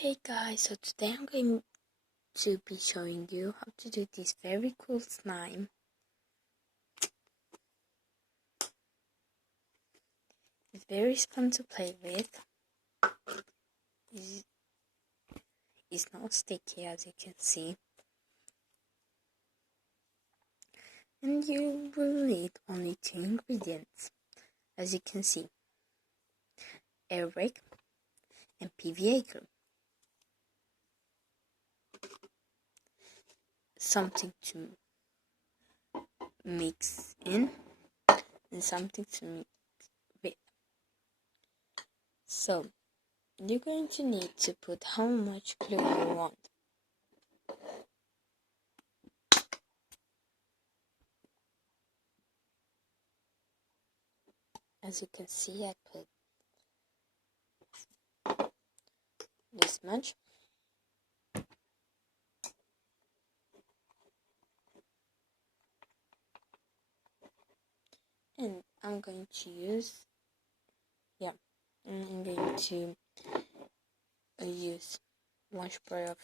Hey guys, so today I'm going to be showing you how to do this very cool slime. It's very fun to play with. It's not sticky, as you can see. And you will need only 2 ingredients, as you can see. Airbrake and PVA glue. Something to mix in and something to mix with. So, you're going to need to put how much glue you want. As you can see, I put this much. And I'm going to use, I'm going to use 1 spray of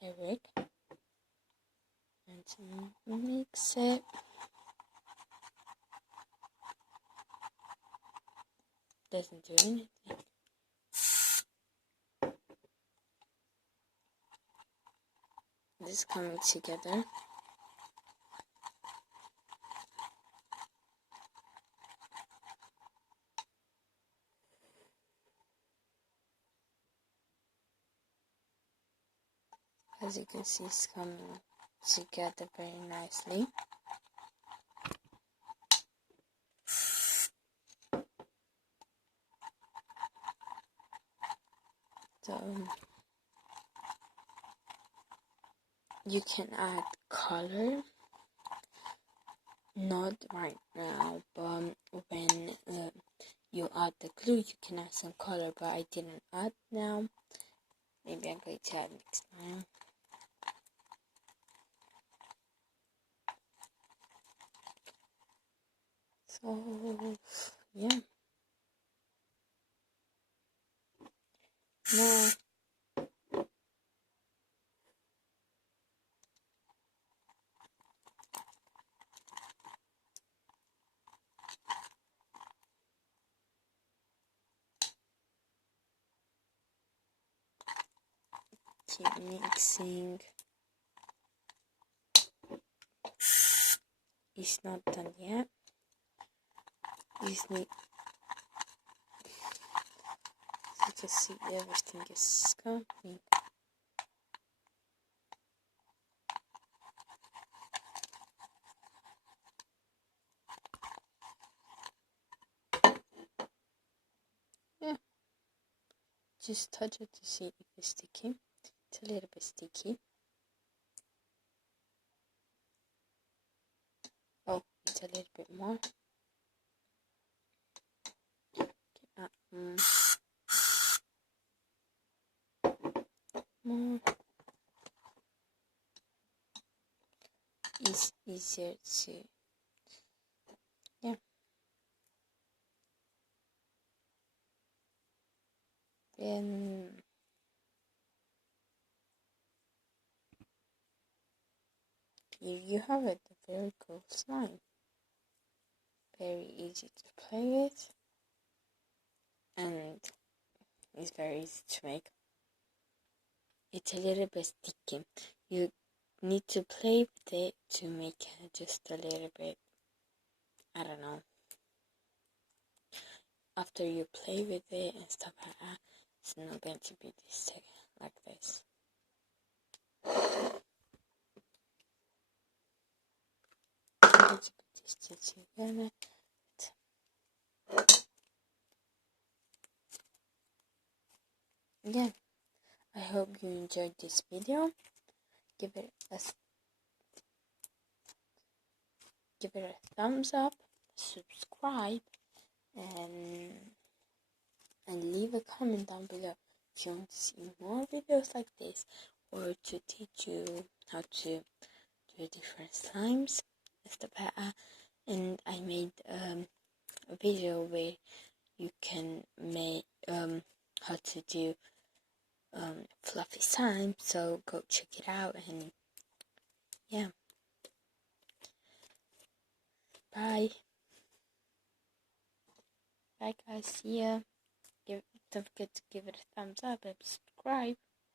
Eric and mix it. Doesn't do anything. This is coming together. As you can see, it's coming together very nicely. So you can add color, not right now, but when you add the glue, you can add some color, but I didn't add now. Maybe I'm going to add next time. So, yeah. Now, keep mixing. It's not done yet. As you can see, everything is coming. Yeah, just touch it to see if it's sticky. It's a little bit sticky. Oh, it's a little bit more. More. It's easier to, yeah. Then here you have it, a very cool slime. Very easy to play with, and it's very easy to make. It's a little bit sticky. You need to play with it to make it just a little bit, I don't know. After you play with it and stuff like that, it's not going to be this like this. Let's put these two together. Yeah, I hope you enjoyed this video. Give it a thumbs up, subscribe, and leave a comment down below if you want to see more videos like this, or to teach you how to do different slimes and stuff like that. And I made a video where you can make how to do fluffy slime, so go check it out. And yeah, bye guys, see ya. Don't forget to give it a thumbs up and subscribe.